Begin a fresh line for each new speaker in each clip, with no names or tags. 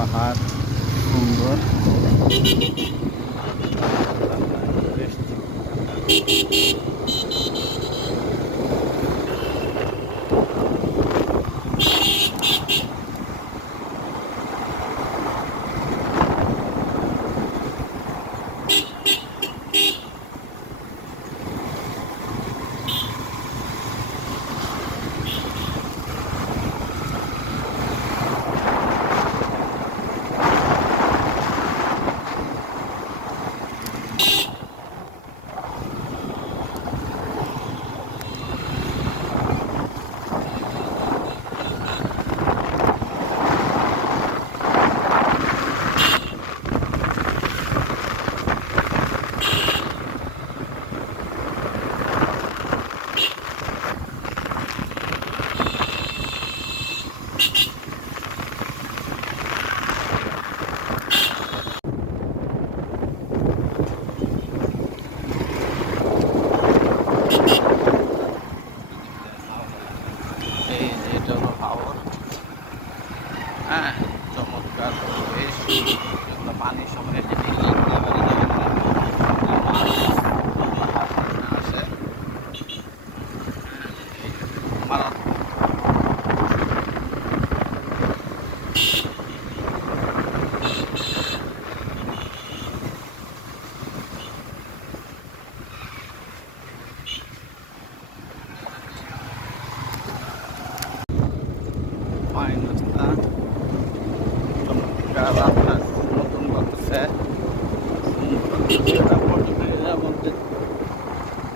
পাহাড় সুন্দর Thank you. এটা হলো হাওর হ্যাঁ চমৎকার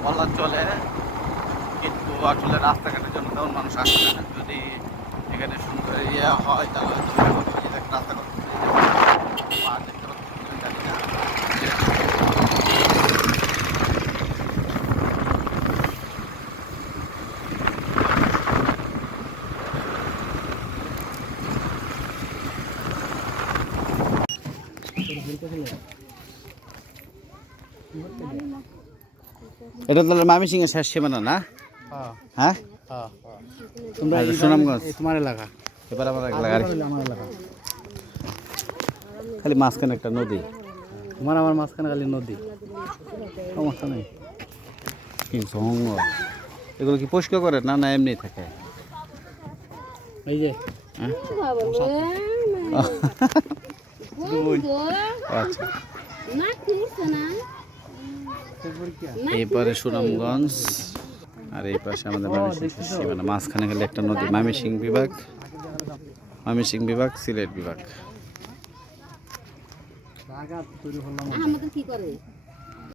বলা চলে কিন্তু আসলে রাস্তাঘাটের জন্য তেমন মানুষ আসে না। যদি এখানে সুন্দর ইয়ে হয়, তাহলে হয়তো ভালো হবে। এই যে একটা রাস্তা করতেছে পা এটা তাহলে মামি সিং এর শেষ সীমানা না? হ্যাঁ।
তোমরা
সুনামগঞ্জ?
তোমার এলাকা।
এবার আমার
এলাকা
খালি মাঝখানে একটা নদী।
তোমার আমার মাঝখানে খালি নদী। সমস্যা নেই।
কি জঙ্গল? এগুলো কি পরিষ্কার করে না না এমনি থাকে?
এই যে।
হ্যাঁ? আচ্ছা এইপারে সুনামগঞ্জ, আর এই পাশে আমাদের মানে মাঝখানে গেলে একটা নদী ময়মনসিং বিভাগ ময়মনসিং বিভাগ, সিলেট বিভাগ।
আমাদের কি করে?